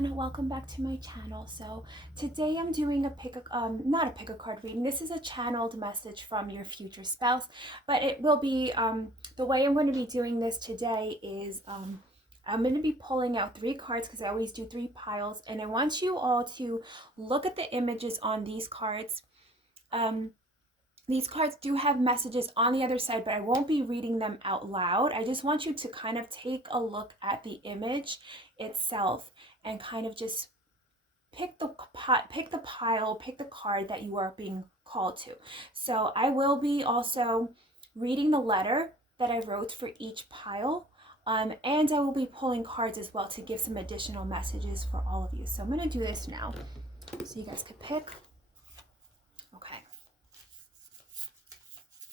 everyone, welcome back to my channel. So today I'm doing not a pick a card reading. This is a channeled message from your future spouse, but it will be the way I'm going to be doing this today is I'm going to be pulling out 3 cards because I always do 3 piles, and I want you all to look at the images on these cards. These cards do have messages on the other side, but I won't be reading them out loud. I just want you to kind of take a look at the image itself and kind of just pick the card that you are being called to. So I will be also reading the letter that I wrote for each pile, and I will be pulling cards as well to give some additional messages for all of you. So I'm going to do this now so you guys could pick. Okay.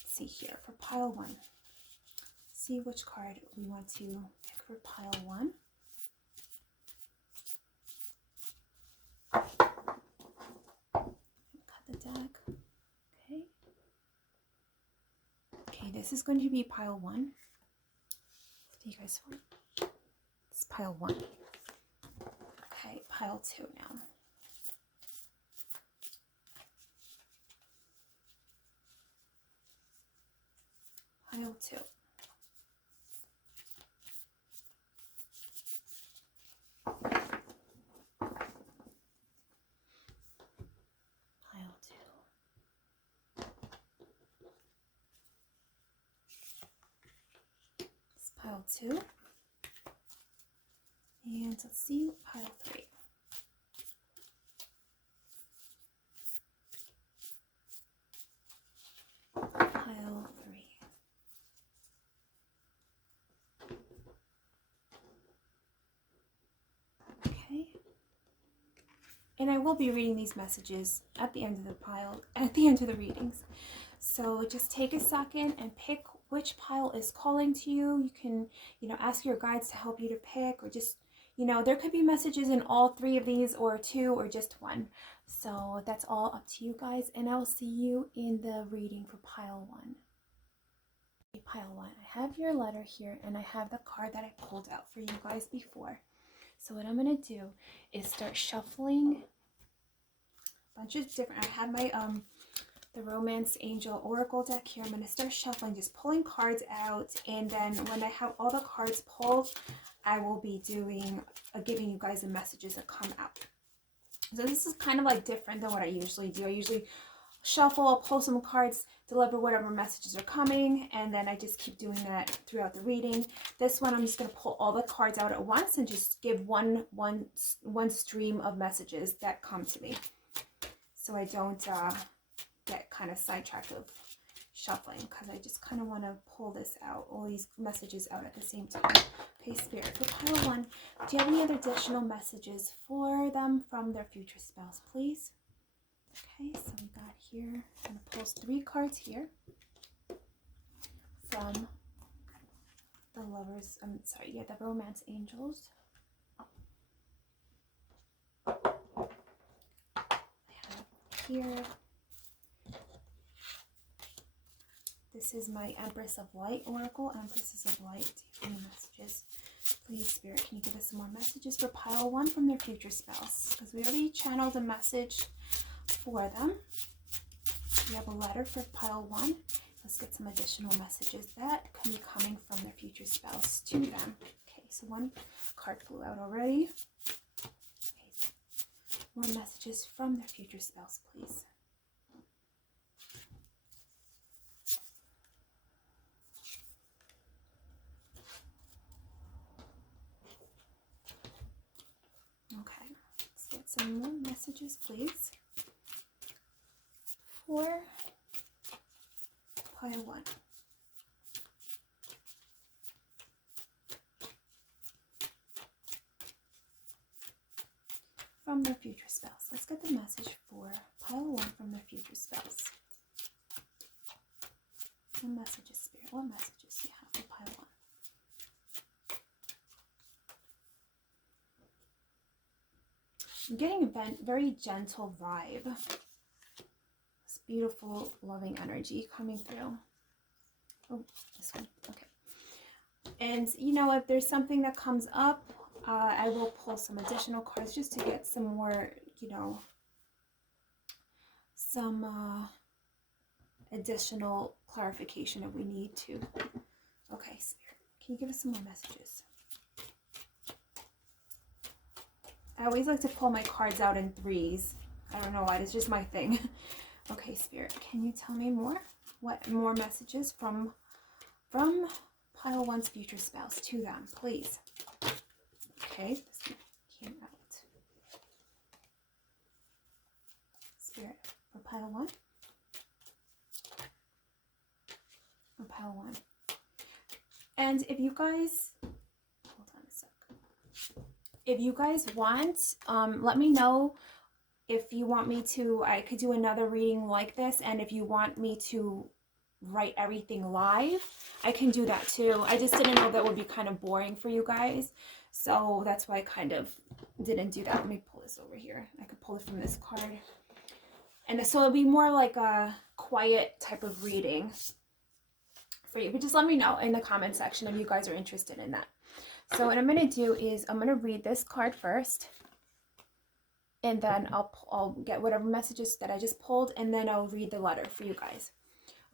See here for pile 1. See which card we want to pick for pile 1. Cut the deck. Okay. Okay, this is going to be pile 1. Do you guys want? This is pile 1. Okay, pile 2 now. Pile 2. Pile 2. It's pile 2. And let's see, pile 3. Pile 3. Okay. And I will be reading these messages at the end of the pile, at the end of the readings. So just take a second and pick which pile is calling to you. You can, ask your guides to help you to pick, or just, there could be messages in all 3 of these, or 2, or just 1. So that's all up to you guys, and I'll see you in the reading for pile 1. Pile 1, I have your letter here, and I have the card that I pulled out for you guys before. So what I'm going to do is start shuffling a bunch of different, I have my the Romance Angel Oracle deck here. I'm going to start shuffling, just pulling cards out, and then when I have all the cards pulled, I will be doing giving you guys the messages that come out. So this is kind of like different than what I usually do. I usually shuffle, I'll pull some cards, deliver whatever messages are coming, and then I just keep doing that throughout the reading. This one, I'm just going to pull all the cards out at once and just give one stream of messages that come to me, so I don't get kind of sidetracked of shuffling, because I just kind of want to pull this out, all these messages out at the same time. Okay, Spirit, for pile 1, do you have any other additional messages for them from their future spouse, please? Okay, so we got here, I'm going to pull 3 cards here from the lovers, the Romance Angels. I have here, this is my Empress of Light Oracle, Empresses of Light. Do you have any messages? Please, Spirit, can you give us some more messages for pile 1 from their future spouse? Because we already channeled a message for them. We have a letter for pile 1. Let's get some additional messages that can be coming from their future spouse to them. Okay, so 1 card flew out already. Okay, so more messages from their future spouse, please. Okay, let's get some more messages, please, for pile 1. From their future spouse. Let's get the message for pile 1 from their future spouse. What messages, Spirit? What messages do you have for pile 1? I'm getting a very gentle vibe. This beautiful, loving energy coming through. Oh, this one. Okay. And, if there's something that comes up, I will pull some additional cards just to get some more, you know, some additional clarification if we need to. Okay, Spirit, can you give us some more messages? I always like to pull my cards out in threes. I don't know why, it's just my thing. Okay, Spirit, can you tell me more? What more messages from pile one's future spouse to them, please? Okay, this came out. Spirit, for pile one. For pile one. And if you guys, hold on a sec. If you guys want, let me know if you want me to, I could do another reading like this, and if you want me to write everything live, I can do that too. I just didn't know that would be kind of boring for you guys, so that's why I kind of didn't do that. Let me pull this over here. I could pull it from this card. And so it'll be more like a quiet type of reading for you, but just let me know in the comment section if you guys are interested in that. So what I'm going to do is I'm going to read this card first, and then I'll get whatever messages that I just pulled, and then I'll read the letter for you guys.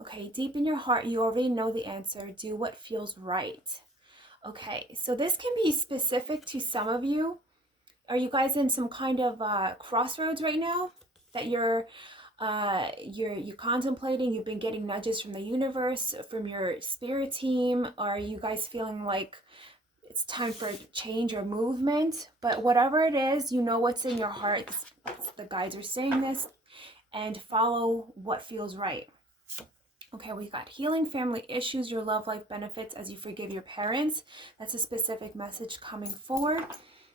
Okay, deep in your heart, you already know the answer. Do what feels right. Okay, so this can be specific to some of you. Are you guys in some kind of crossroads right now that you're contemplating? You've been getting nudges from the universe, from your spirit team. Are you guys feeling like it's time for change or movement? But whatever it is, you know what's in your heart. The guides are saying this, and follow what feels right. Okay, we got healing family issues, your love life benefits as you forgive your parents. That's a specific message coming forward.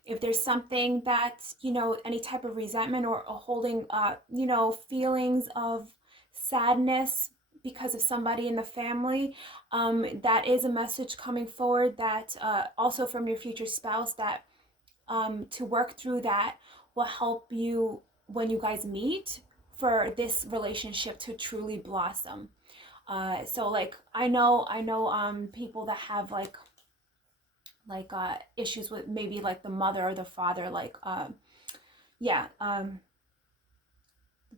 If there's something that, you know, any type of resentment or holding, you know, feelings of sadness because of somebody in the family, that is a message coming forward that also from your future spouse, that to work through that will help you when you guys meet for this relationship to truly blossom. So like I know people that have like issues with maybe like the mother or the father, like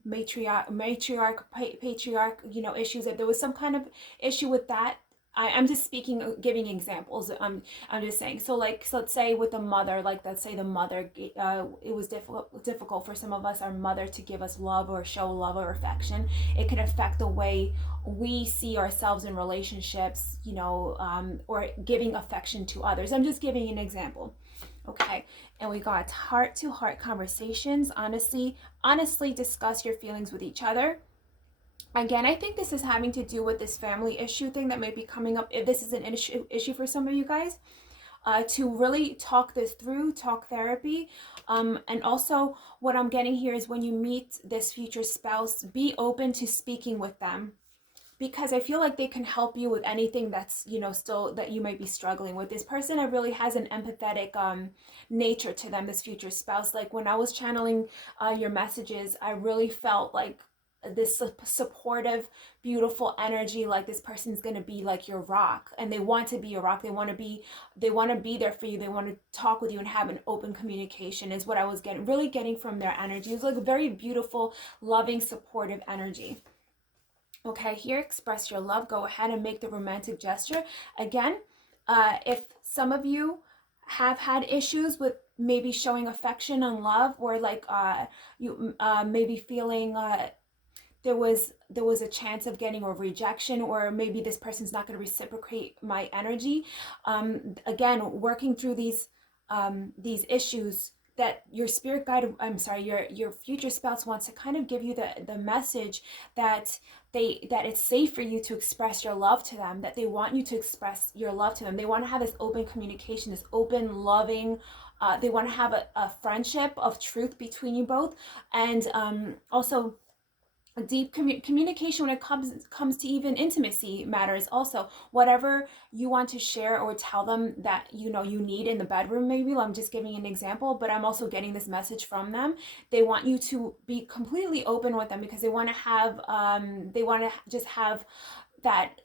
matriarch, patriarch, you know, issues. If there was some kind of issue with that, I'm just speaking, giving examples. I'm just saying. So like, so let's say with the mother, like let's say the mother, it was difficult for some of us, our mother, to give us love or show love or affection. It could affect the way we see ourselves in relationships, you know, or giving affection to others. I'm just giving an example. Okay, and we got heart-to-heart conversations. Honestly discuss your feelings with each other. Again, I think this is having to do with this family issue thing that might be coming up. If this is an issue for some of you guys, to really talk this through, talk therapy. And also what I'm getting here is when you meet this future spouse, be open to speaking with them, because I feel like they can help you with anything that's, you know, still that you might be struggling with. This person really has an empathetic nature to them, this future spouse. Like when I was channeling your messages, I really felt like this supportive, beautiful energy, like this person's going to be like your rock, and they want to be your rock. They want to be there for you. They want to talk with you and have an open communication, is what I was really getting from their energy. It was like a very beautiful, loving, supportive energy. Okay, here, express your love. Go ahead and make the romantic gesture. Again, if some of you have had issues with maybe showing affection and love, or like you maybe feeling there was a chance of getting a rejection, or maybe this person's not going to reciprocate my energy. Again, working through these issues, that your spirit guide, your future spouse wants to kind of give you the message that it's safe for you to express your love to them, that they want you to express your love to them. They want to have this open communication, this open, loving, they want to have a friendship of truth between you both. And also a deep communication when it comes to even intimacy matters. Also, whatever you want to share or tell them that you know you need in the bedroom, maybe, I'm just giving an example, but I'm also getting this message from them. They want you to be completely open with them, because they want to have just have that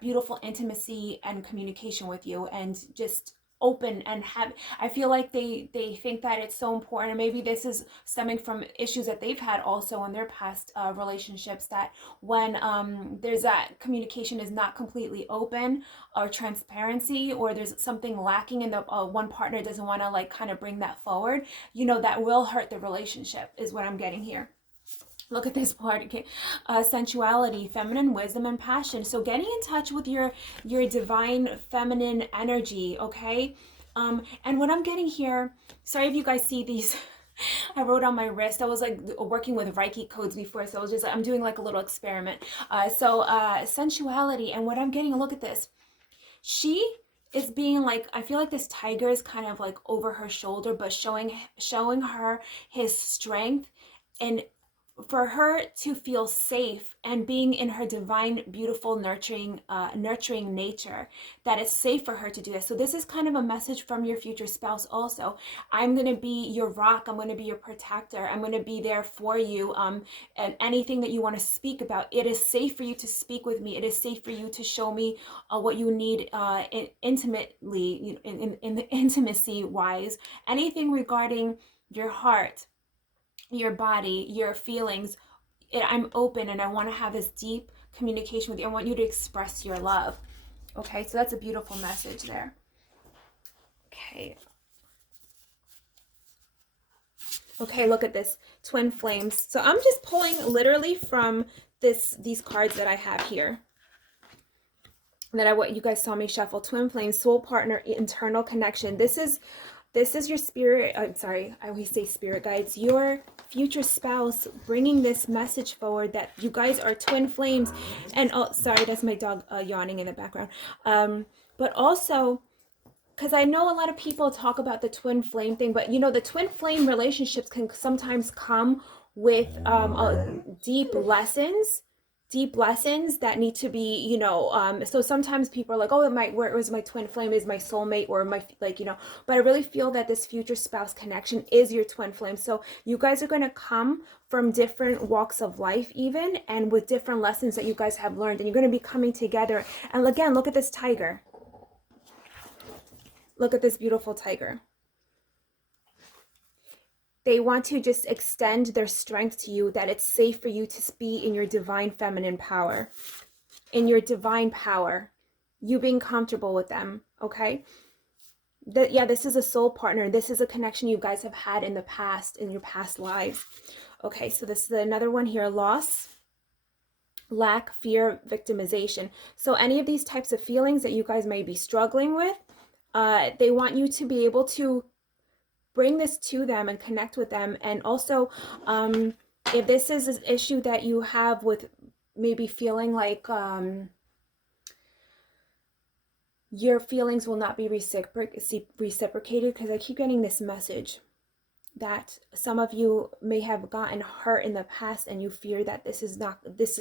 beautiful intimacy and communication with you, and just open and have, I feel like they think that it's so important, and maybe this is stemming from issues that they've had also in their past relationships, that when there's that communication is not completely open or transparency, or there's something lacking and the one partner doesn't want to like kind of bring that forward, you know, that will hurt the relationship is what I'm getting here. Look at this part. Okay. Sensuality, feminine wisdom, and passion. So getting in touch with your divine feminine energy. Okay. And what I'm getting here, sorry if you guys see these. I wrote on my wrist. I was like working with Reiki codes before, so I was just I'm doing like a little experiment. Sensuality, and what I'm getting, look at this. She is being like, I feel like this tiger is kind of like over her shoulder, but showing her his strength, and for her to feel safe and being in her divine, beautiful, nurturing nature, that it's safe for her to do this. So this is kind of a message from your future spouse also. I'm going to be your rock. I'm going to be your protector. I'm going to be there for you. And anything that you want to speak about, it is safe for you to speak with me. It is safe for you to show me what you need intimately, in the intimacy wise. Anything regarding your heart, your body, your feelings, I'm open and I want to have this deep communication with you. I want you to express your love. Okay, so that's a beautiful message there. Okay. Okay, look at this. Twin flames. So I'm just pulling literally from these cards that I have here. That what you guys saw me shuffle. Twin flames, soul partner, internal connection. This is your spirit. I'm sorry, I always say spirit guides. Your future spouse bringing this message forward that you guys are twin flames. And oh, sorry, that's my dog yawning in the background. But also, because I know a lot of people talk about the twin flame thing, but you know, the twin flame relationships can sometimes come with deep lessons that need to be, you know, so sometimes people are like, oh, where was my twin flame, is my soulmate, or my, like, you know, but I really feel that this future spouse connection is your twin flame. So you guys are going to come from different walks of life even, and with different lessons that you guys have learned, and you're going to be coming together. And again, look at this tiger. Look at this beautiful tiger. They want to just extend their strength to you, that it's safe for you to be in your divine feminine power. In your divine power. You being comfortable with them, okay? This is a soul partner. This is a connection you guys have had in the past, in your past lives. Okay, so this is another one here. Loss, lack, fear, victimization. So any of these types of feelings that you guys may be struggling with, they want you to be able to bring this to them and connect with them. And also, if this is an issue that you have with maybe feeling like your feelings will not be reciprocated, because I keep getting this message that some of you may have gotten hurt in the past and you fear that this is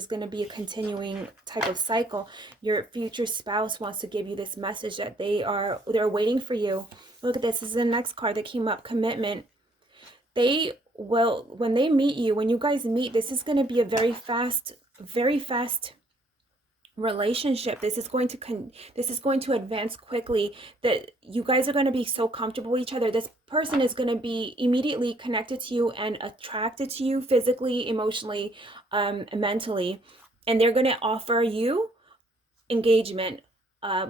going to be a continuing type of cycle. Your future spouse wants to give you this message that they're waiting for you. Look at this. This is the next card that came up, commitment. They will, when they meet you, when you guys meet, this is going to be a very fast relationship. This is going to advance quickly, that you guys are going to be so comfortable with each other. This person is going to be immediately connected to you and attracted to you physically, emotionally, mentally, and they're going to offer you engagement,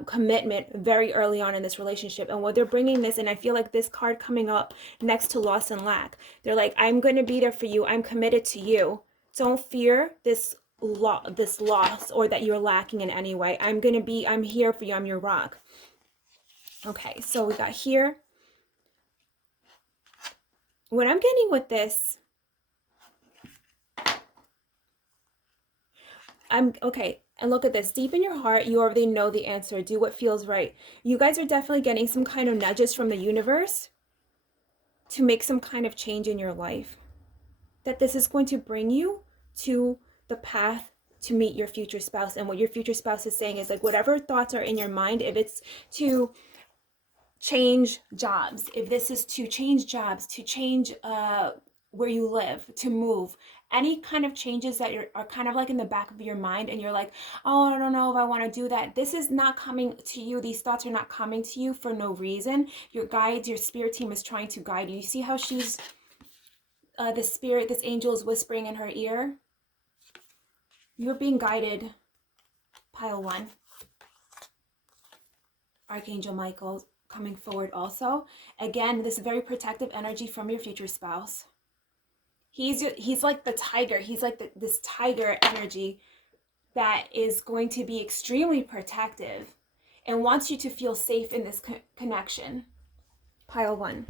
commitment very early on in this relationship. And what they're bringing this, and I feel like this card coming up next to loss and lack, they're like, I'm going to be there for you. I'm committed to you. Don't fear this loss, or that you're lacking in any way. I'm here for you. I'm your rock. Okay, so we got here. What I'm getting with this, okay, and look at this. Deep in your heart, you already know the answer. Do what feels right. You guys are definitely getting some kind of nudges from the universe to make some kind of change in your life. That this is going to bring you to the path to meet your future spouse. And what your future spouse is saying is like, whatever thoughts are in your mind, if it's to change jobs, if this is to change jobs, to change where you live, to move. Any kind of changes that are kind of like in the back of your mind, and you're like, oh, I don't know if I want to do that. This is not coming to you. These thoughts are not coming to you for no reason. Your guides, your spirit team is trying to guide you. You see how she's, the spirit, this angel is whispering in her ear? You're being guided, pile 1. Archangel Michael coming forward also. Again, this very protective energy from your future spouse. He's like the tiger. He's like this tiger energy that is going to be extremely protective and wants you to feel safe in this connection. Pile 1.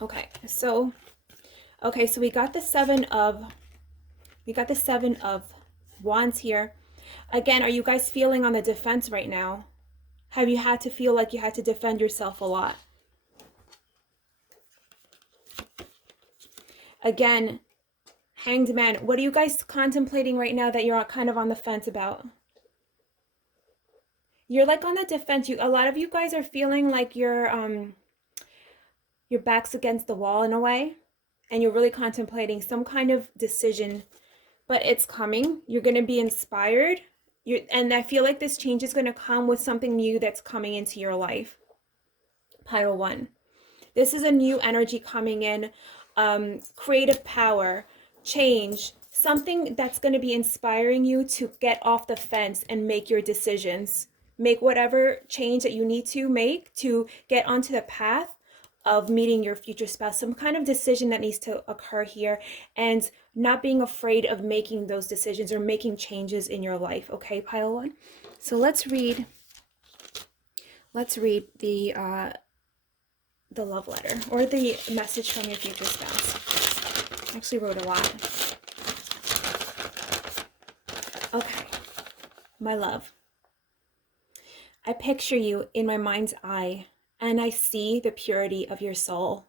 Okay, so we got the 7 of wands here. Again, are you guys feeling on the defense right now? Have you had to feel like you had to defend yourself a lot? Again, Hanged Man, what are you guys contemplating right now that you're kind of on the fence about? You're like on the defense. A lot of you guys are feeling like your back's against the wall in a way, and you're really contemplating some kind of decision, but it's coming. You're going to be inspired. And I feel like this change is going to come with something new that's coming into your life. Pile 1. This is a new energy coming in, creative power, change, something that's going to be inspiring you to get off the fence and make your decisions. Make whatever change that you need to make to get onto the path of meeting your future spouse. Some kind of decision that needs to occur here, and not being afraid of making those decisions or making changes in your life. Okay, pile 1. So let's read the love letter or the message from your future spouse. I actually wrote a lot. Okay, my love. I picture you in my mind's eye, and I see the purity of your soul,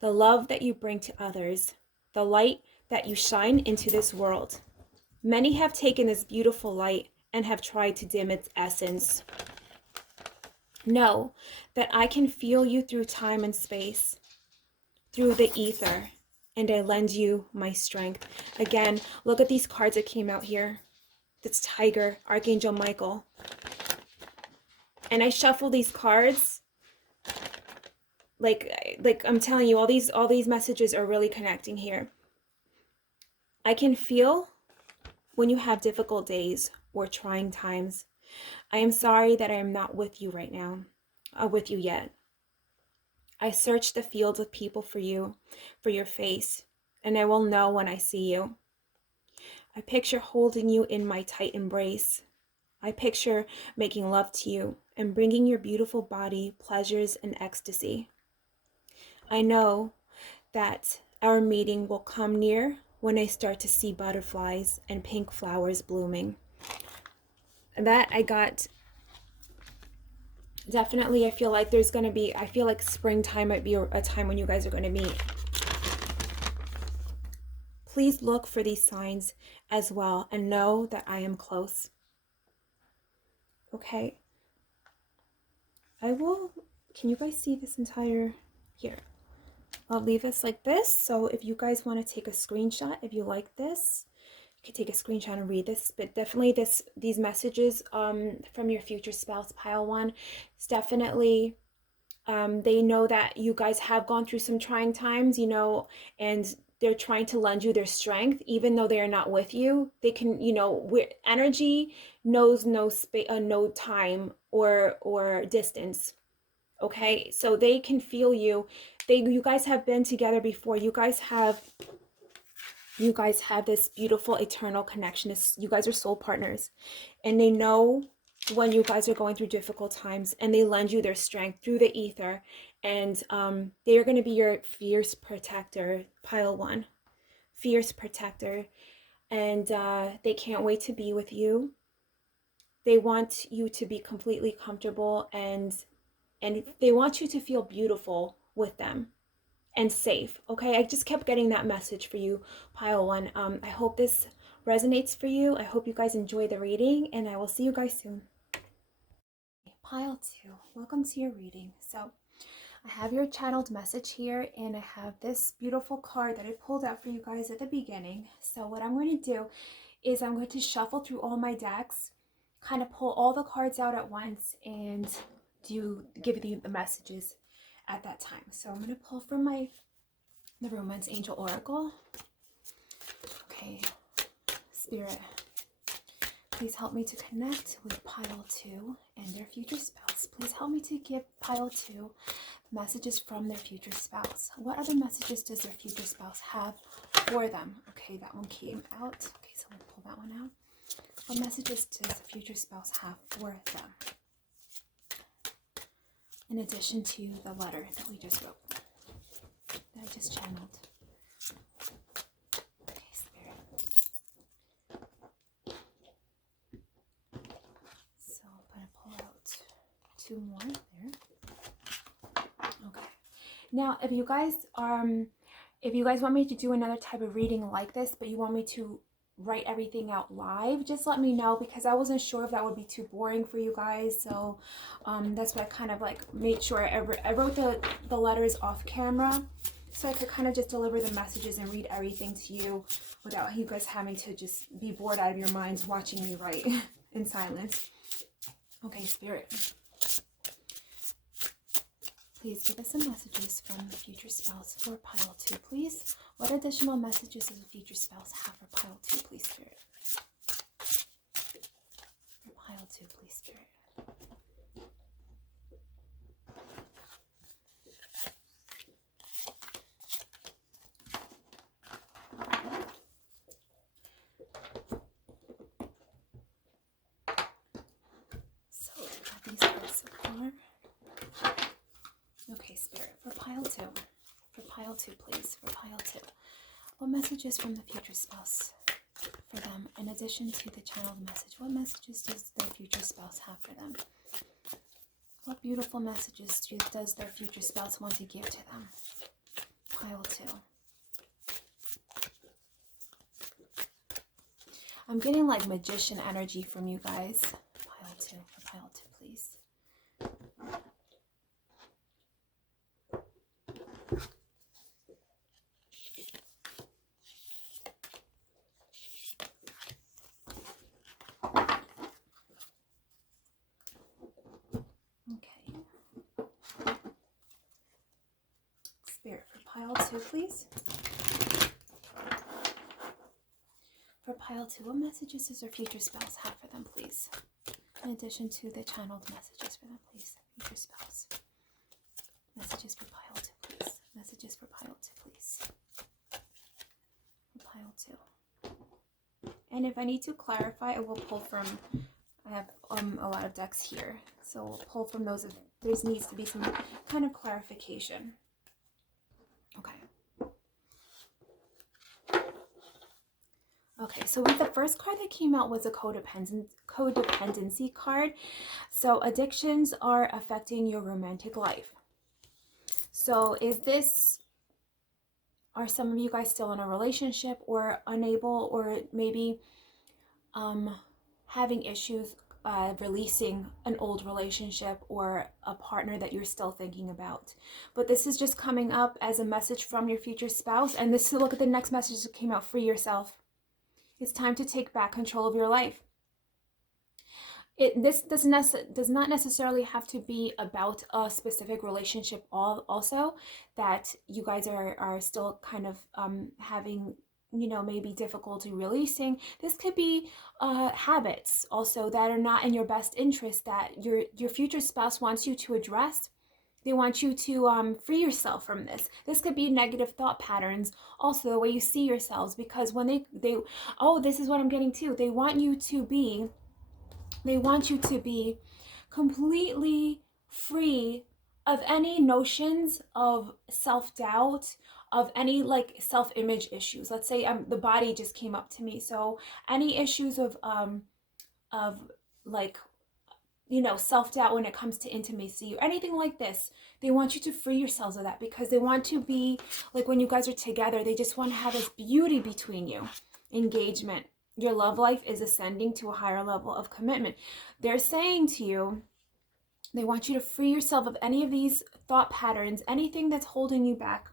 the love that you bring to others, the light that you shine into this world. Many have taken this beautiful light and have tried to dim its essence. Know that I can feel you through time and space, through the ether, and I lend you my strength. Again, look at these cards that came out here. That's Tiger, Archangel Michael. And I shuffle these cards. Like I'm telling you, all these messages are really connecting here. I can feel when you have difficult days or trying times. I am sorry that I am not with you right now, with you yet. I search the fields of people for you, for your face, and I will know when I see you. I picture holding you in my tight embrace. I picture making love to you and bringing your beautiful body pleasures and ecstasy. I know that our meeting will come near when I start to see butterflies and pink flowers blooming. That I got. Definitely, I feel like springtime might be a time when you guys are going to meet. Please look for these signs as well and know that I am close. Okay. Can you guys see this entire, here. I'll leave this like this. So if you guys want to take a screenshot, if you like this, you can take a screenshot and read this. But definitely these messages from your future spouse, pile 1, it's definitely, they know that you guys have gone through some trying times, and they're trying to lend you their strength, even though they are not with you. They can, energy knows no time or distance. Okay, so they can feel you. You guys have been together before. You guys have this beautiful eternal connection. You guys are soul partners, and they know when you guys are going through difficult times, and they lend you their strength through the ether, and they are going to be your fierce protector, pile 1, fierce protector, and they can't wait to be with you. They want you to be completely comfortable, and they want you to feel beautiful with them and safe. Okay, I just kept getting that message for you, pile 1. I hope this resonates for you. I hope you guys enjoy the reading, and I will see you guys soon. Pile 2, welcome to your reading. So I have your channeled message here, and I have this beautiful card that I pulled out for you guys at the beginning. So what I'm going to do is I'm going to shuffle through all my decks, kind of pull all the cards out at once, and give you the messages at that time. So I'm going to pull from the Romance Angel Oracle. Okay, Spirit, please help me to connect with pile 2 and their future spouse. Please help me to give pile 2 messages from their future spouse. What other messages does their future spouse have for them? Okay, that one came out. Okay, so we'll pull that one out. What messages does the future spouse have for them? In addition to the letter that we just wrote, that I just channeled. Okay, Spirit. So I'm going to pull out 2 more there. Okay. Now, if you guys want me to do another type of reading like this, but you want me to write everything out live, just let me know, because I wasn't sure if that would be too boring for you guys. So that's why I kind of like made sure I wrote the letters off camera, so I could kind of just deliver the messages and read everything to you without you guys having to just be bored out of your minds watching me write in silence. Okay, Spirit, please give us some messages from the future spouse for pile 2, please. What additional messages does the future spouse have for pile 2, please, Spirit? For pile 2, please, Spirit. So, these cards so far. Okay, Spirit, for pile 2. For pile 2, please. For pile 2. What messages from the future spouse for them, in addition to the channeled message? What messages does their future spouse have for them? What beautiful messages does their future spouse want to give to them? Pile 2. I'm getting like magician energy from you guys. Pile 2. For pile 2, please. Spirit, for pile 2, please. For pile 2, what messages does their future spouse have for them, please? In addition to the channeled messages for them, please. Future spouse. Messages for pile 2, please. Messages for pile 2, please. For pile 2. And if I need to clarify, I will pull from, I have a lot of decks here. So we'll pull from those if there needs to be some kind of clarification. Okay. Okay, so the first card that came out was a codependency card. So addictions are affecting your romantic life. So are some of you guys still in a relationship, or unable, or maybe having issues releasing an old relationship or a partner that you're still thinking about? But this is just coming up as a message from your future spouse. And look at the next message that came out. Free yourself. It's time to take back control of your life. This does not necessarily have to be about a specific relationship also that you guys are still kind of having, maybe difficulty releasing. This could be habits also that are not in your best interest, that your future spouse wants you to address. They want you to free yourself from this. This could be negative thought patterns, also the way you see yourselves, because when this is what I'm getting to. They want you to be completely free of any notions of self-doubt, of any like self-image issues. Let's say the body just came up to me. So any issues of like, self-doubt when it comes to intimacy or anything like this, they want you to free yourselves of that, because they want to be like, when you guys are together, they just want to have this beauty between you. Engagement. Your love life is ascending to a higher level of commitment. They're saying to you They want you to free yourself of any of these thought patterns, anything that's holding you back.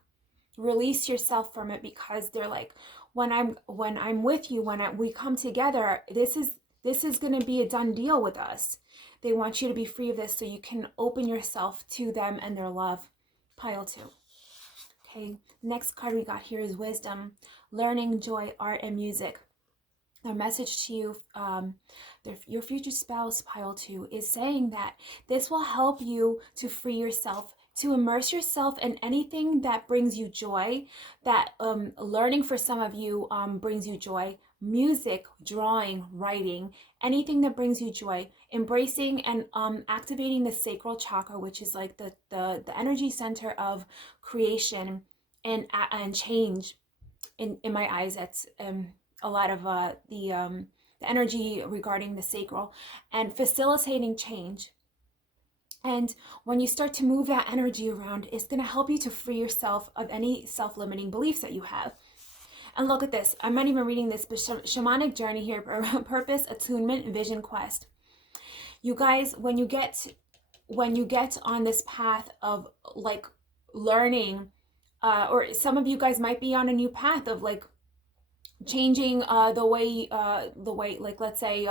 Release yourself from it, because they're like, when I'm with you, we come together, this is going to be a done deal with us. They want you to be free of this so you can open yourself to them and their love. Pile 2. Okay, next card we got here is wisdom, learning, joy, art, and music. Their message to you, your future spouse, pile 2, is saying that this will help you to free yourself, to immerse yourself in anything that brings you joy, that learning for some of you brings you joy, music, drawing, writing, anything that brings you joy, embracing and activating the sacral chakra, which is like the energy center of creation and change. In my eyes, that's a lot of the energy regarding the sacral and facilitating change. And when you start to move that energy around, it's going to help you to free yourself of any self-limiting beliefs that you have. And look at this. I'm not even reading this, but shamanic journey here, purpose, attunement, vision, quest. You guys, when you get on this path of like learning, or some of you guys might be on a new path of like changing the way, like, let's say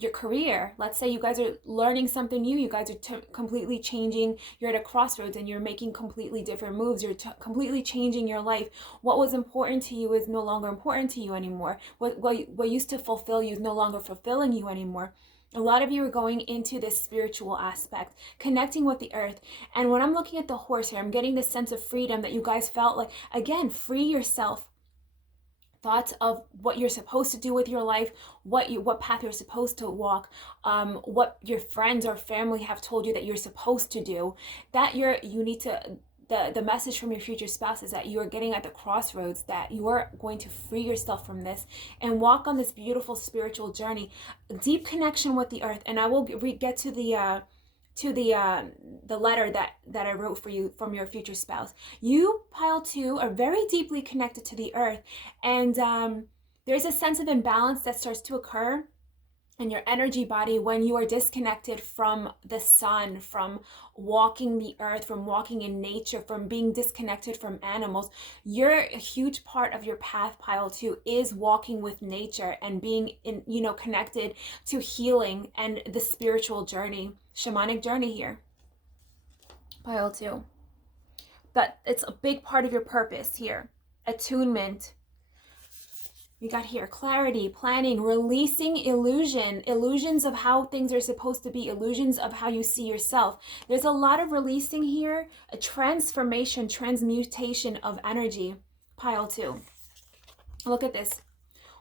your career. Let's say you guys are learning something new. You guys are completely changing. You're at a crossroads and you're making completely different moves. You're completely changing your life. What was important to you is no longer important to you anymore. What used to fulfill you is no longer fulfilling you anymore. A lot of you are going into this spiritual aspect, connecting with the earth. And when I'm looking at the horse here, I'm getting this sense of freedom that you guys felt like, again, free yourself. Thoughts of what you're supposed to do with your life, what path you're supposed to walk, what your friends or family have told you that you're supposed to do, that you need to, the message from your future spouse is that you are getting at the crossroads, that you are going to free yourself from this and walk on this beautiful spiritual journey, deep connection with the earth. And I will get to the letter that I wrote for you from your future spouse. You, pile 2, are very deeply connected to the earth, and there's a sense of imbalance that starts to occur in your energy body when you are disconnected from the sun, from walking the earth, from walking in nature, from being disconnected from animals. A huge part of your path, pile 2, is walking with nature and being connected to healing and the spiritual journey, shamanic journey here, pile 2. But it's a big part of your purpose here. Attunement. We got here clarity, planning, releasing illusions of how things are supposed to be, illusions of how you see yourself. There's a lot of releasing here, a transformation, transmutation of energy, pile 2. Look at this.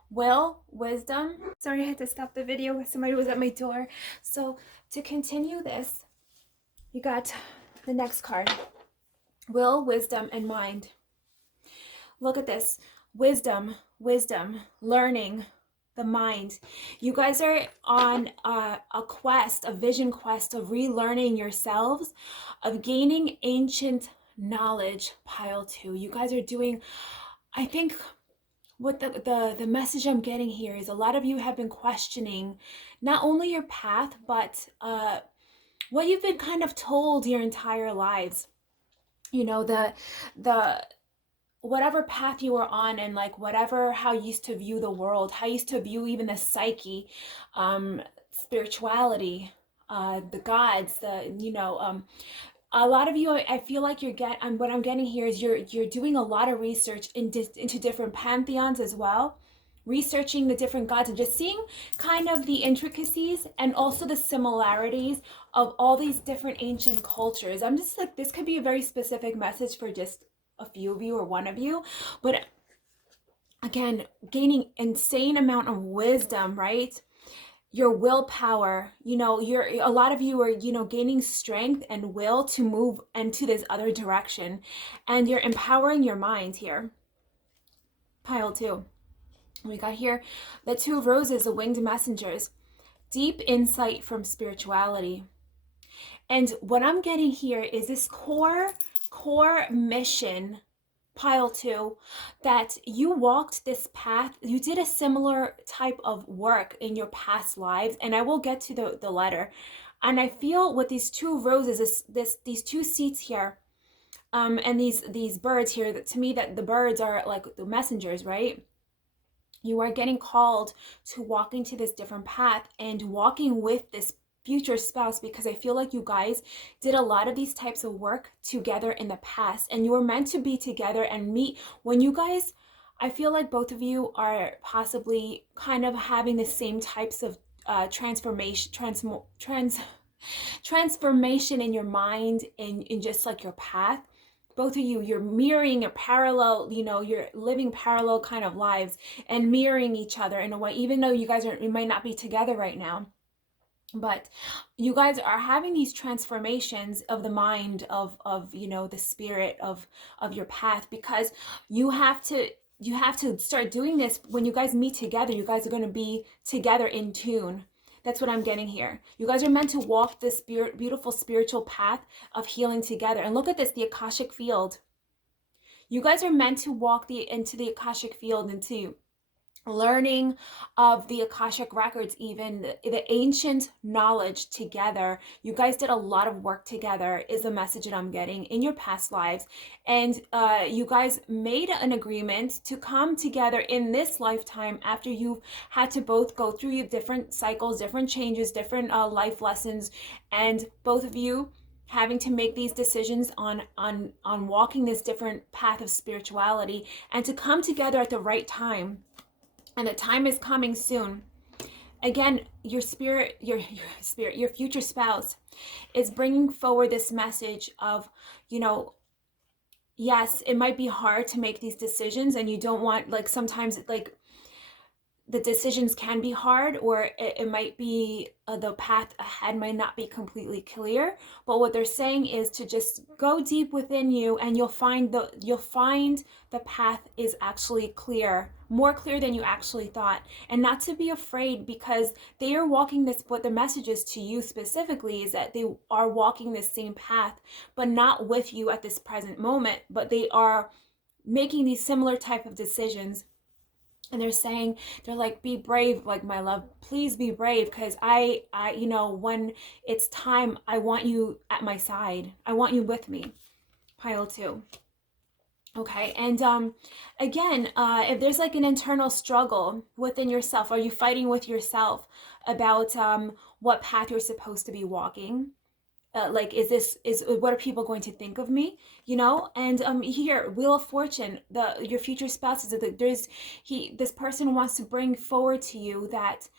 Will, wisdom. Sorry, I had to stop the video. Somebody was at my door. So to continue this, you got the next card. Will, wisdom, and mind. Look at this. Wisdom, learning, the mind. You guys are on a quest, a vision quest of relearning yourselves, of gaining ancient knowledge, pile 2. You guys are doing, I think what the message I'm getting here is a lot of you have been questioning not only your path, but what you've been kind of told your entire lives. You know, the whatever path you were on, and like how you used to view the world, how you used to view even the psyche, spirituality, the gods, a lot of you, I feel like what I'm getting here is you're doing a lot of research into different pantheons as well, researching the different gods and just seeing kind of the intricacies and also the similarities of all these different ancient cultures. I'm just like, this could be a very specific message for just a few of you or one of you, but again, gaining insane amount of wisdom, right? Your willpower, a lot of you are, gaining strength and will to move into this other direction, and you're empowering your mind here, pile 2. We got here the 2 of roses, the winged messengers, deep insight from spirituality. And what I'm getting here is this core mission, pile 2, that you walked this path, you did a similar type of work in your past lives, and I will get to the letter. And I feel with these two roses, these two seats here, and these birds here, that to me, that the birds are like the messengers, right? You are getting called to walk into this different path and walking with this future spouse, because I feel like you guys did a lot of these types of work together in the past, and you were meant to be together and meet when you guys, I feel like both of you are possibly kind of having the same types of transformation in your mind, in just like your path. Both of you, you're mirroring a parallel, you're living parallel kind of lives and mirroring each other in a way, even though you might not be together right now. But you guys are having these transformations of the mind, of the spirit of your path, because you have to start doing this. When you guys meet together, you guys are going to be together in tune. That's what I'm getting here. You guys are meant to walk this beautiful spiritual path of healing together. And look at this, the Akashic field. You guys are meant to walk into the Akashic field, into learning of the Akashic records, even the ancient knowledge together. You guys did a lot of work together, is the message that I'm getting, in your past lives. And you guys made an agreement to come together in this lifetime, after you've had to both go through your different cycles, different changes, different life lessons, and both of you having to make these decisions on walking this different path of spirituality, and to come together at the right time. And the time is coming soon. Again, your future spouse is bringing forward this message of, yes, it might be hard to make these decisions, and you don't want, like, sometimes, like, the decisions can be hard, or it might be the path ahead might not be completely clear. But what they're saying is to just go deep within you, and you'll find the path is actually clear, more clear than you actually thought. And not to be afraid, because they are walking this, what the message is to you specifically is that they are walking this same path, but not with you at this present moment, but they are making these similar type of decisions. And they're like, be brave, like, my love, please be brave, because I when it's time, I want you at my side. I want you with me. Pile 2. Okay, and again, if there's like an internal struggle within yourself, are you fighting with yourself about what path you're supposed to be walking? Like, what are people going to think of me? And here, Wheel of Fortune, your future spouse, this person wants to bring forward to you that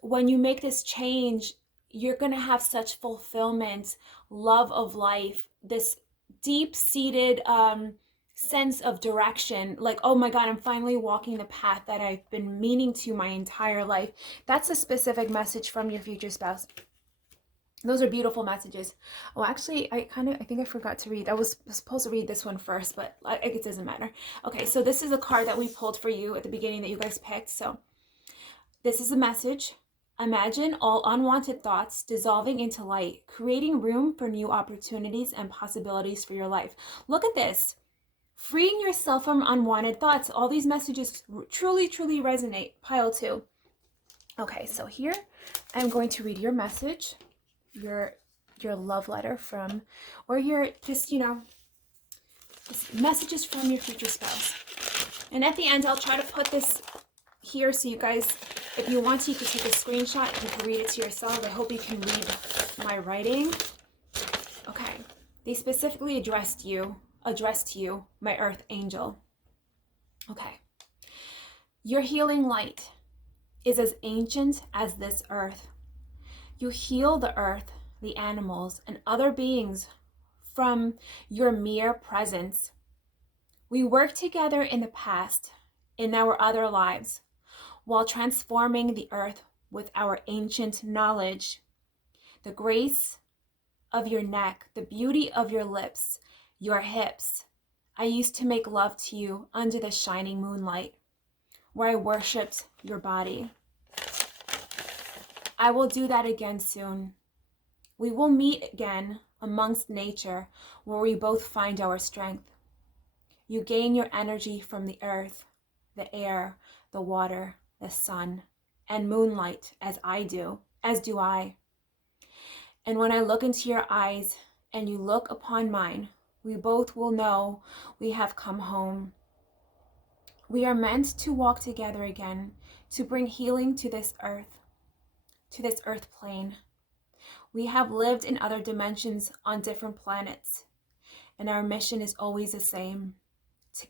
when you make this change, you're gonna have such fulfillment, love of life, this deep-seated sense of direction, like, oh my God, I'm finally walking the path that I've been meaning to my entire life. That's a specific message from your future spouse. Those are beautiful messages. Oh, actually, I think I forgot to read. I was supposed to read this one first, but it doesn't matter. Okay, so this is a card that we pulled for you at the beginning that you guys picked. So this is a message. Imagine all unwanted thoughts dissolving into light, creating room for new opportunities and possibilities for your life. Look at this. Freeing yourself from unwanted thoughts. All these messages truly, truly resonate. Pile 2. Okay, so here I'm going to read your message, your love letter from, or your just messages from your future spouse. And at the end, I'll try to put this here so you guys, if you want to, you can take a screenshot and you can read it to yourself. I hope you can read my writing. Okay, they specifically addressed to you, my earth angel. Okay, your healing light is as ancient as this earth. You heal the earth, the animals, and other beings from your mere presence. We work together in the past, in our other lives, while transforming the earth with our ancient knowledge. The grace of your neck, the beauty of your lips, your hips. I used to make love to you under the shining moonlight, where I worshipped your body. I will do that again soon. We will meet again amongst nature, where we both find our strength. You gain your energy from the earth, the air, the water, the sun, and moonlight, as do I. And when I look into your eyes and you look upon mine, we both will know we have come home. We are meant to walk together again, to bring healing to this earth plane. We have lived in other dimensions on different planets, and our mission is always the same: to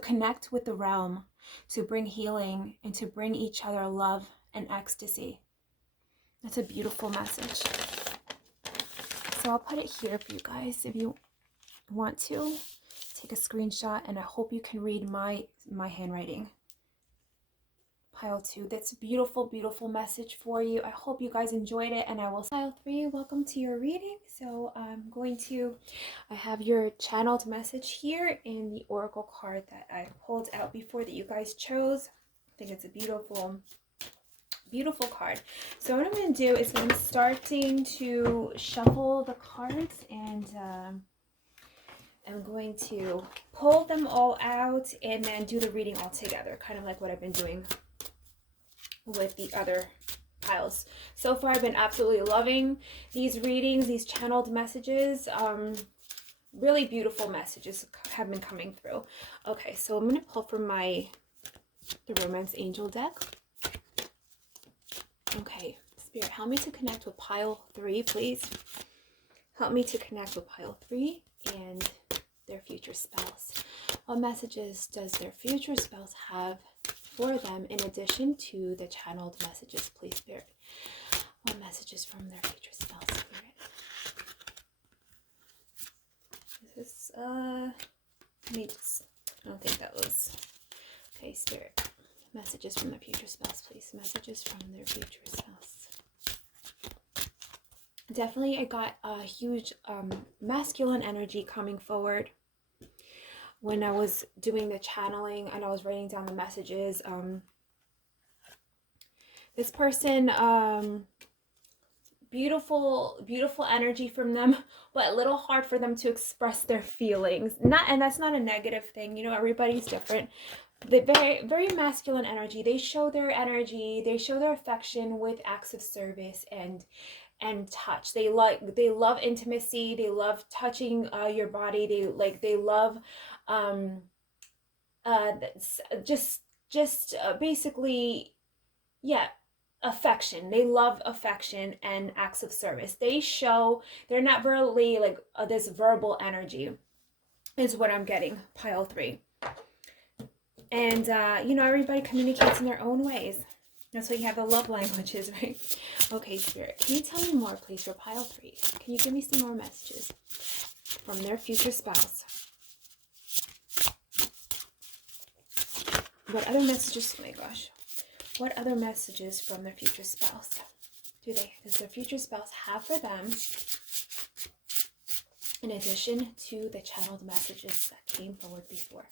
connect with the realm, to bring healing, and to bring each other love and ecstasy. That's a beautiful message. So I'll put it here for you guys if you want to take a screenshot, and I hope you can read my handwriting. Pile 2, that's a beautiful, beautiful message for you. I hope you guys enjoyed it, and I will. Pile 3, welcome to your reading. So I have your channeled message here in the oracle card that I pulled out before that you guys chose. I think it's a beautiful, beautiful card. So what I'm going to do is I'm starting to shuffle the cards, and I'm going to pull them all out and then do the reading all together, kind of like what I've been doing with the other piles. So far I've been absolutely loving these readings, these channeled messages. Really beautiful messages have been coming through. Okay, so I'm going to pull from the Romance Angel deck. Okay, Spirit, help me to connect with pile 3, please. Help me to connect with pile 3 and their future spouse. What messages does their future spouse have for them in addition to the channeled messages, please, Spirit? What messages from their future spouse, Spirit? Is this, I don't think that was, okay, Spirit. Messages from their future spouse, please. Messages from their future spouse. Definitely, I got a huge masculine energy coming forward. When I was doing the channeling and I was writing down the messages, this person, beautiful, beautiful energy from them, but a little hard for them to express their feelings. And that's not a negative thing. You know, everybody's different. The very, very masculine energy. They show their energy. They show their affection with acts of service and touch. They love intimacy. They love touching your body. They love basically, yeah, affection. They love affection and acts of service. They're not really like this verbal energy is what I'm getting, pile 3. And you know, everybody communicates in their own ways. That's why you have the love languages, right? Okay, Spirit, can you tell me more, please, for pile 3? Can you give me some more messages from their future spouse? What other messages, oh my gosh, what other messages from their future spouse does their future spouse have for them in addition to the channeled messages that came forward before?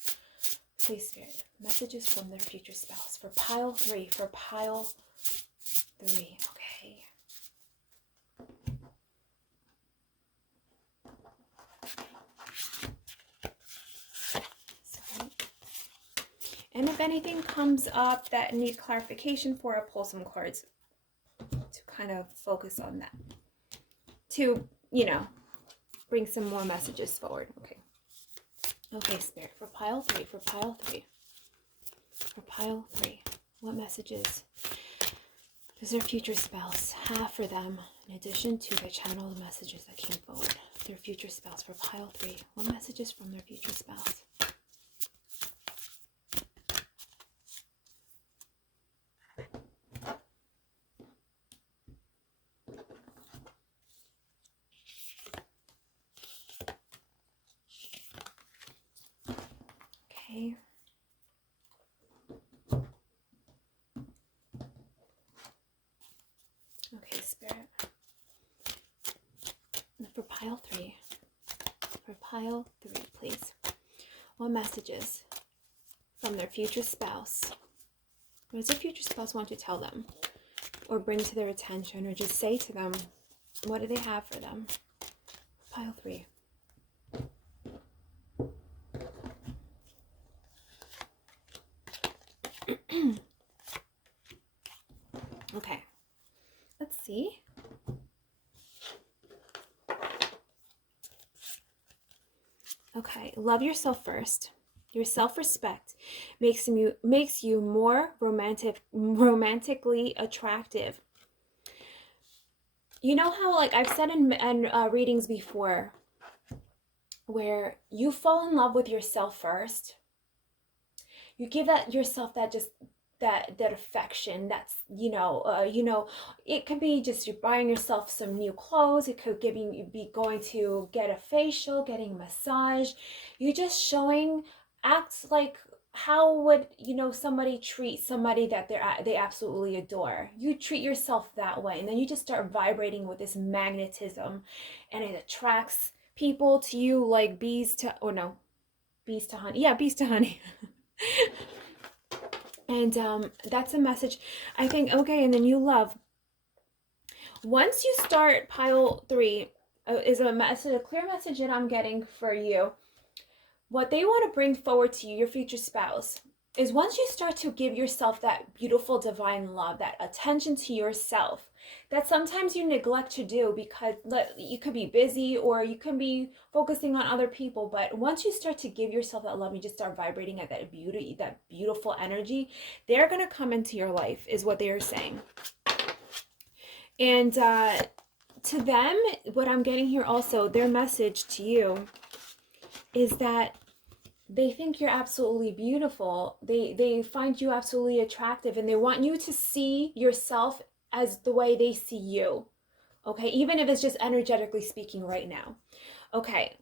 Please, Spirit, messages from their future spouse for pile 3, for pile 3, okay. And if anything comes up that need clarification for, I'll pull some cards to kind of focus on that. To, you know, bring some more messages forward. Okay. Okay, Spirit, for pile 3, for pile 3. For pile 3, what messages does their future spouse have for them in addition to the channeled messages that came forward? Their future spouse, for pile 3, what messages from their future spouse? Okay. Okay, Spirit. For pile 3, please. What messages from their future spouse? What does their future spouse want to tell them? Or bring to their attention, or just say to them? What do they have for them? Pile 3. Okay. Let's see. love yourself first. Your self-respect makes you more romantically attractive. You know how, like I've said in readings before, where you fall in love with yourself first. You give that yourself that just that affection. That's it could be just you're buying yourself some new clothes. It could be going to get a facial, getting a massage. You just showing acts like how would somebody treat somebody that they absolutely adore. You treat yourself that way, and then you just start vibrating with this magnetism, and it attracts people to you like bees to honey. Yeah, bees to honey. And that's a message, I think. Okay, and then you love. Once you start pile 3, is a clear message that I'm getting for you. What they want to bring forward to you, your future spouse, is once you start to give yourself that beautiful divine love, that attention to yourself, that sometimes you neglect to do because you could be busy or you can be focusing on other people. But once you start to give yourself that love, you just start vibrating at that beauty, that beautiful energy, they're going to come into your life, is what they are saying. And to them, what I'm getting here also, their message to you is that they think you're absolutely beautiful. They find you absolutely attractive, and they want you to see yourself as the way they see you. Okay, even if it's just energetically speaking right now. Okay,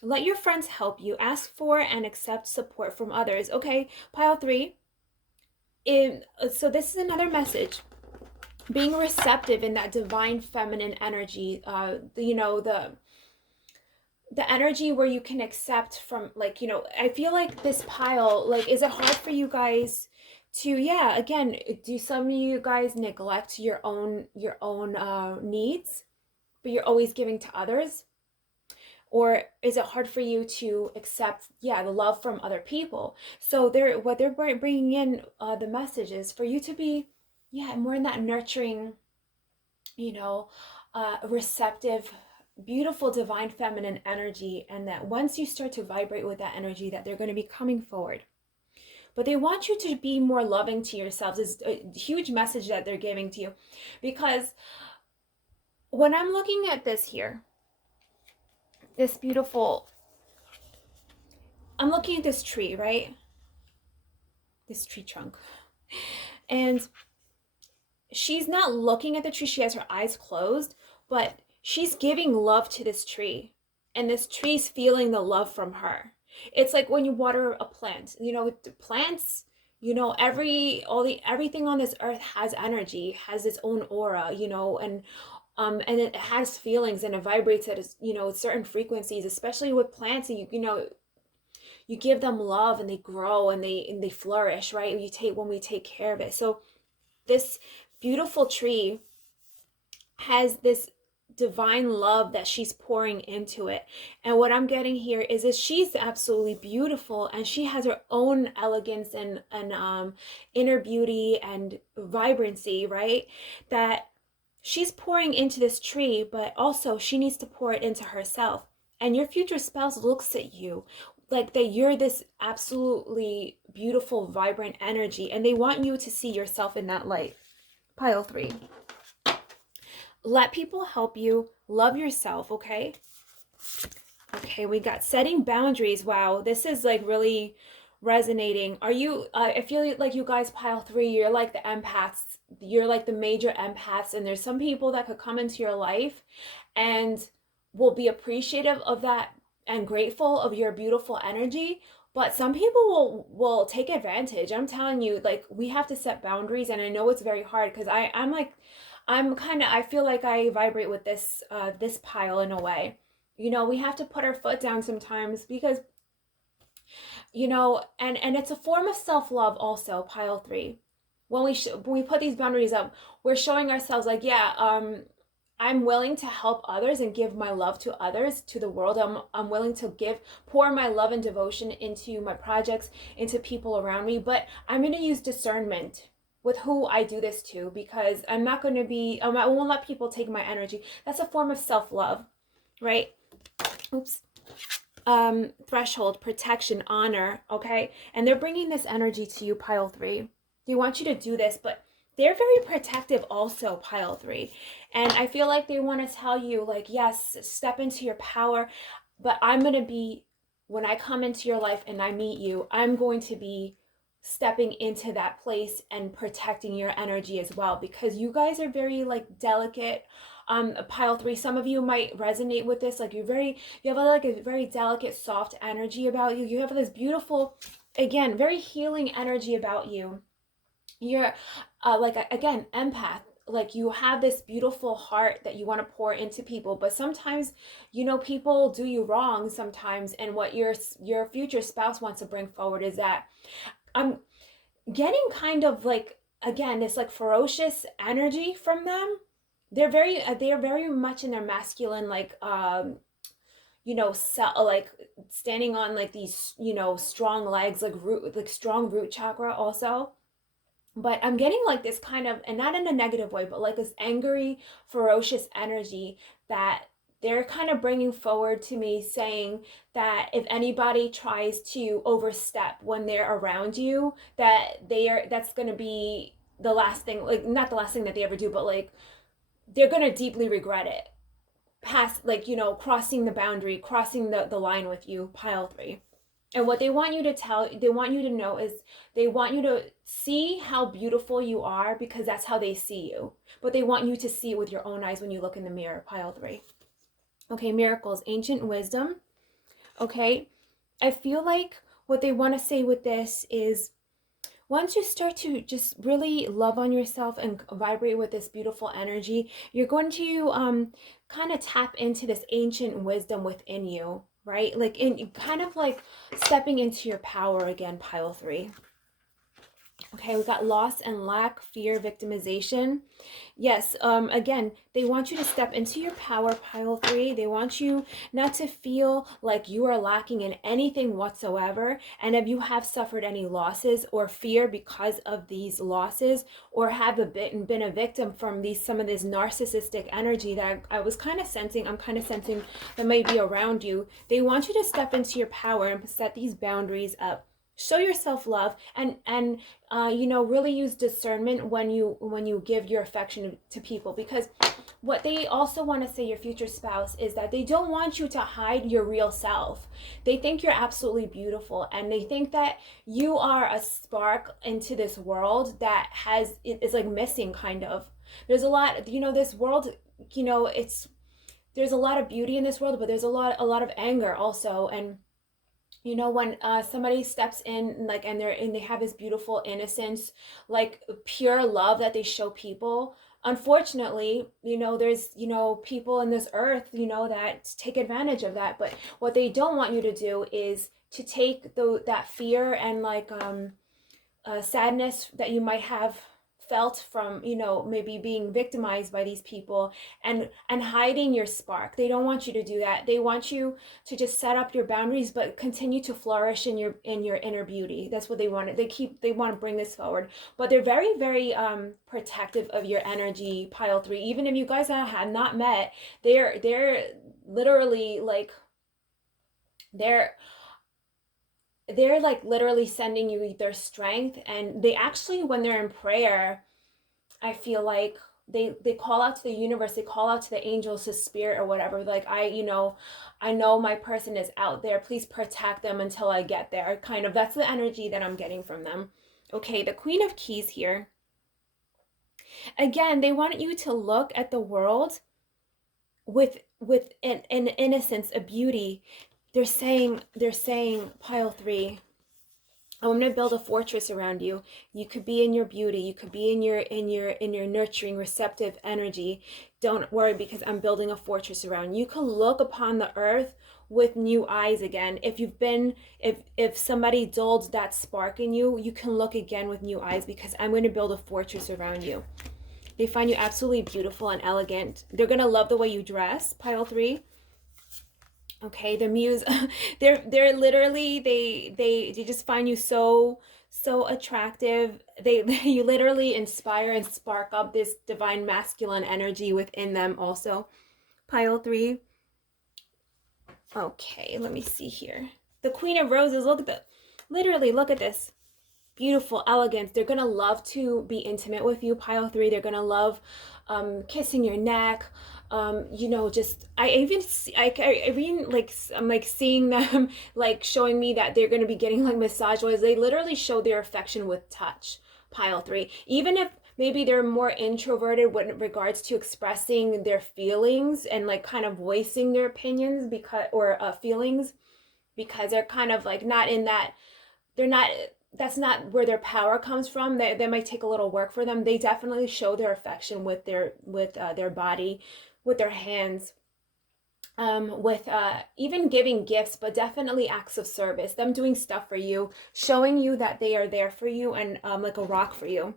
let your friends help you. Ask for and accept support from others. Okay, pile 3. So this is another message. Being receptive in that divine feminine energy. The energy where you can accept from, I feel like this pile, is it hard for you guys to, again, do some of you guys neglect your own needs, but you're always giving to others? Or is it hard for you to accept, the love from other people? So what they're bringing in, the message is for you to be, more in that nurturing, receptive, beautiful divine feminine energy, and that once you start to vibrate with that energy, that they're going to be coming forward. But they want you to be more loving to yourselves. Is a huge message that they're giving to you, because when I'm looking at this here, this beautiful, I'm looking at this tree, right? This tree trunk, and she's not looking at the tree. She has her eyes closed, but she's giving love to this tree, and this tree's feeling the love from her. It's like when you water a plant, plants, everything on this earth has energy, has its own aura, and it has feelings, and it vibrates at certain frequencies, especially with plants. And you give them love, and they grow, and they flourish, right? When we take care of it. So this beautiful tree has this divine love that she's pouring into it. And what I'm getting here is she's absolutely beautiful, and she has her own elegance and inner beauty and vibrancy, right? That she's pouring into this tree, but also she needs to pour it into herself. And your future spouse looks at you like that you're this absolutely beautiful, vibrant energy, and they want you to see yourself in that light. Pile 3. Let people help you. Love yourself, okay? Okay, we got setting boundaries. Wow, this is really resonating. Are you, I feel like you guys, pile 3, you're like the empaths. You're like the major empaths, and there's some people that could come into your life and will be appreciative of that and grateful of your beautiful energy. But some people will take advantage. I'm telling you, we have to set boundaries, and I know it's very hard because I feel like I vibrate with this pile in a way. We have to put our foot down sometimes because, and it's a form of self-love also, pile 3. When we put these boundaries up, we're showing ourselves I'm willing to help others and give my love to others, to the world. I'm willing to pour my love and devotion into my projects, into people around me, but I'm going to use discernment with who I do this to, because I won't let people take my energy. That's a form of self-love, right? Oops. threshold, protection, honor, okay? And they're bringing this energy to you, pile 3. They want you to do this, but they're very protective also, pile 3. And I feel like they want to tell you, like, yes, step into your power, but I'm going to be, when I come into your life and I meet you, I'm going to be stepping into that place and protecting your energy as well, because you guys are very like delicate. Pile 3, some of you might resonate with this, like you have like a very delicate, soft energy about you. You have this beautiful, again, very healing energy about you. You're like, again, empath. Like you have this beautiful heart that you want to pour into people, but sometimes, you know, people do you wrong sometimes, and what your future spouse wants to bring forward is that I'm getting kind of like, again, this like ferocious energy from them. They're very much in their masculine, like you know, like standing on like these, you know, strong legs, like strong root chakra also. But I'm getting like this kind of, and not in a negative way, but like this angry, ferocious energy that they're kind of bringing forward to me, saying that if anybody tries to overstep when they're around you, that's going to be the last thing, like not the last thing that they ever do, but like they're going to deeply regret it. Past, like, you know, crossing the boundary, crossing the line with you, pile 3. And what they want you to know is they want you to see how beautiful you are, because that's how they see you. But they want you to see it with your own eyes when you look in the mirror, pile 3. Okay, miracles, ancient wisdom. Okay, I feel like what they want to say with this is, once you start to just really love on yourself and vibrate with this beautiful energy, you're going to kind of tap into this ancient wisdom within you, right? Like in kind of like stepping into your power again, pile 3. Okay, we got loss and lack, fear, victimization. Yes, again, they want you to step into your power, pile 3. They want you not to feel like you are lacking in anything whatsoever. And if you have suffered any losses or fear because of these losses, or have been a victim from some of this narcissistic energy that I'm kind of sensing that may be around you, they want you to step into your power and set these boundaries up. Show yourself love, and you know, really use discernment when you give your affection to people, because what they also want to say, your future spouse, is that they don't want you to hide your real self. They think you're absolutely beautiful, and they think that you are a spark into this world that is like missing, kind of. There's a lot, you know, this world, you know, there's a lot of beauty in this world, but there's a lot of anger also. And you know, when somebody steps in, like, and they have this beautiful innocence, like pure love that they show people, unfortunately, you know, there's, you know, people in this earth, you know, that take advantage of that. But what they don't want you to do is to take that fear and like sadness that you might have felt from, you know, maybe being victimized by these people, and hiding your spark. They don't want you to do that. They want you to just set up your boundaries, but continue to flourish in your inner beauty. That's what they want. They want to bring this forward, but they're very, very protective of your energy, pile 3. Even if you guys have not met, they're literally like they're like literally sending you their strength. And they actually, when they're in prayer, I feel like they call out to the universe, they call out to the angels, to spirit or whatever, like, I know my person is out there, please protect them until I get there, kind of. That's the energy that I'm getting from them. Okay, the Queen of Keys here. Again, they want you to look at the world with an innocence, a beauty. They're saying, pile 3, I'm going to build a fortress around you. You could be in your beauty. You could be in your nurturing, receptive energy. Don't worry, because I'm building a fortress around you. You can look upon the earth with new eyes again. If somebody dulled that spark in you, you can look again with new eyes, because I'm going to build a fortress around you. They find you absolutely beautiful and elegant. They're going to love the way you dress, pile 3. Okay, the muse, they're literally, they just find you so attractive. You literally inspire and spark up this divine masculine energy within them also, pile 3. Okay, let me see here. The Queen of Roses, look at literally, look at this. Beautiful elegance. They're gonna love to be intimate with you, pile 3. They're gonna love kissing your neck. You know, just I even see, I even like I'm like seeing them like showing me that they're gonna be getting like massage oils. They literally show their affection with touch, pile 3. Even if maybe they're more introverted with regards to expressing their feelings and like kind of voicing their opinions because or feelings, because they're kind of like not in that, they're not, that's not where their power comes from. They might take a little work for them. They definitely show their affection with their body, with their hands, with even giving gifts, but definitely acts of service, them doing stuff for you, showing you that they are there for you, and like a rock for you.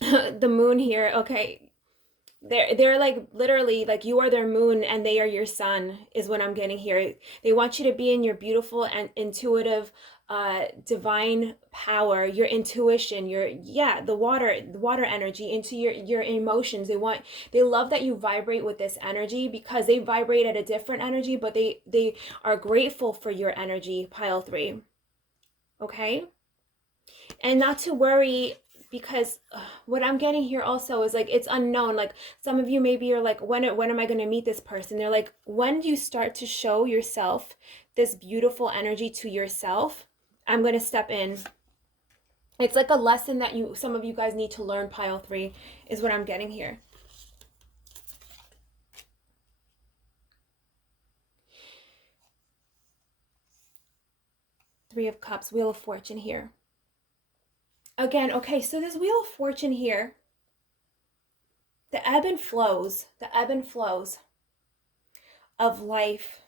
The moon here, okay, they're like literally like you are their moon and they are your sun, is what I'm getting here. They want you to be in your beautiful and intuitive divine power, your intuition, your the water energy, into your emotions. They love that you vibrate with this energy because they vibrate at a different energy, but they are grateful for your energy, pile 3. Okay? And not to worry, because what I'm getting here also is like it's unknown. Like some of you maybe are like, when am I going to meet this person? They're like, when do you start to show yourself this beautiful energy to yourself, I'm going to step in. It's like a lesson that some of you guys need to learn, pile 3, is what I'm getting here. Three of Cups, Wheel of Fortune here. Again, okay, so this Wheel of Fortune here, the ebb and flows of life.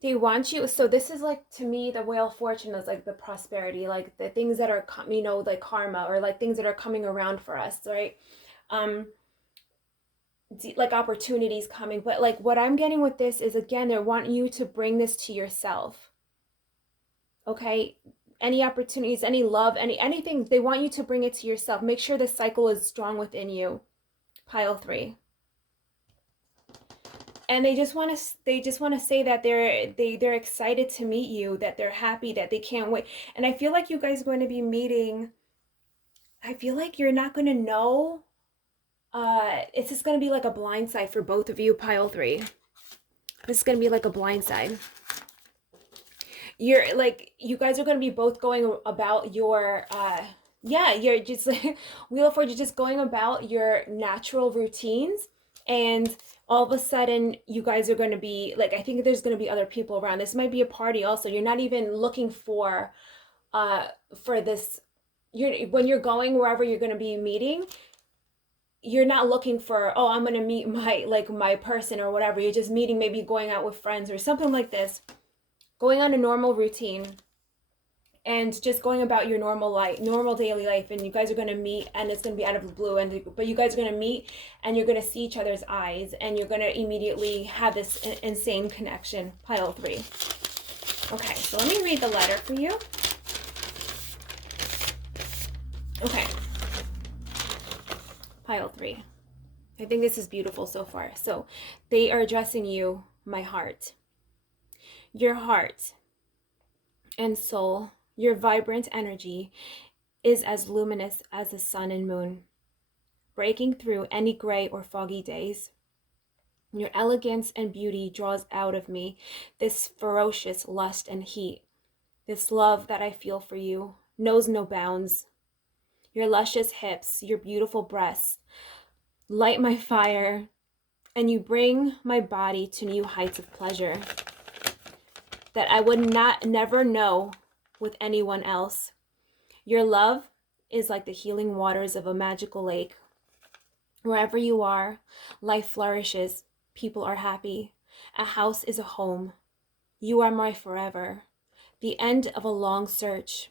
They want you, so this is like, to me, the Wheel of Fortune is like the prosperity, like the things that are, you know, like karma, or like things that are coming around for us, right? Like opportunities coming. But like what I'm getting with this is, again, they want you to bring this to yourself. Okay? Any opportunities, any love, anything, they want you to bring it to yourself. Make sure the cycle is strong within you, pile 3. And they just want to say that they're excited to meet you, that they're happy, that they can't wait. And I feel like you guys are going to be meeting, I feel like you're not going to know, it's just going to be like a blindside for both of you, pile 3. This is going to be like a blindside. You're like, you guys are going to be both going about your you're just like Wheel of Fortune, just going about your natural routines, and all of a sudden you guys are going to be like, I think there's going to be other people around. This might be a party also. You're not even looking for this. When you're going wherever you're going to be meeting, you're not looking for, oh, I'm going to meet my person or whatever. You're just meeting, maybe going out with friends or something like this, going on a normal routine and just going about your normal daily life. And you guys are going to meet, and it's going to be out of the blue, but you guys are going to meet and you're going to see each other's eyes, and you're going to immediately have this insane connection, pile 3. Okay, so let me read the letter for you. Okay, pile 3. I think this is beautiful so far. So they are addressing you, my heart. Your heart and soul, your vibrant energy, is as luminous as the sun and moon, breaking through any gray or foggy days. Your elegance and beauty draws out of me this ferocious lust and heat. This love that I feel for you knows no bounds. Your luscious hips, your beautiful breasts light my fire, and you bring my body to new heights of pleasure that I would never know with anyone else. Your love is like the healing waters of a magical lake. Wherever you are, life flourishes, people are happy, a house is a home. You are my forever, the end of a long search.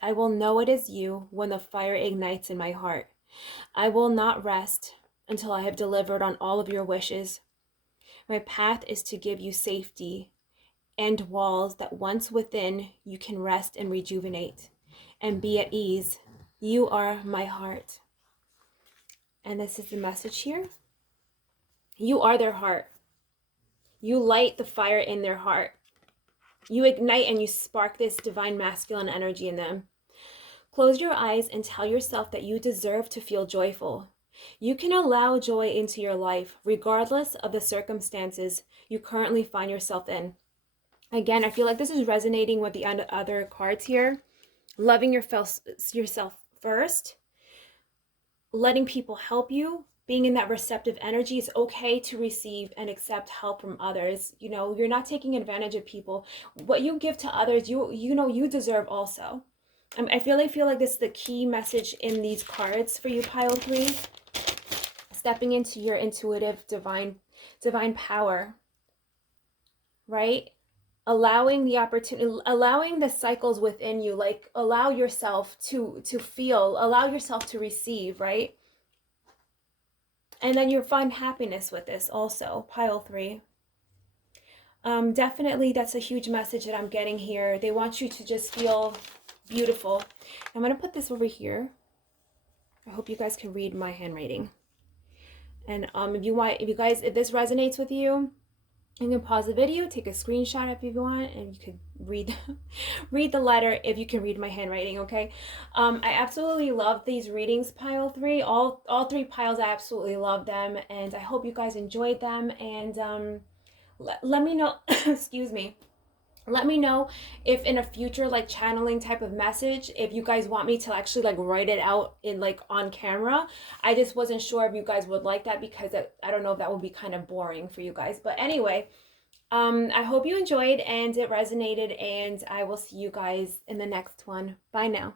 I will know it is you when the fire ignites in my heart. I will not rest until I have delivered on all of your wishes. My path is to give you safety and walls that once within you can rest and rejuvenate and be at ease. You are my heart. And this is the message here. You are their heart. You light the fire in their heart. You ignite and you spark this divine masculine energy in them. Close your eyes and tell yourself that you deserve to feel joyful. You can allow joy into your life regardless of the circumstances you currently find yourself in. Again, I feel like this is resonating with the other cards here. Loving yourself first, letting people help you, being in that receptive energy. It's okay to receive and accept help from others. You know, you're not taking advantage of people. What you give to others, you know you deserve also. I feel like this is the key message in these cards for you, pile 3. Stepping into your intuitive divine power, right? Allowing the opportunity, allowing the cycles within you, like allow yourself to feel, allow yourself to receive, right? And then you'll find happiness with this also, pile 3. Definitely that's a huge message that I'm getting here. They want you to just feel beautiful. I'm going to put this over here. I hope you guys can read my handwriting. And if this resonates with you, you can pause the video, take a screenshot if you want, and you can read read the letter if you can read my handwriting, okay? I absolutely love these readings, pile 3. All 3 piles, I absolutely love them, and I hope you guys enjoyed them. And let me know, excuse me. Let me know if in a future like channeling type of message, if you guys want me to actually like write it out in like on camera. I just wasn't sure if you guys would like that, because I don't know if that would be kind of boring for you guys. But anyway, I hope you enjoyed and it resonated, and I will see you guys in the next one. Bye now.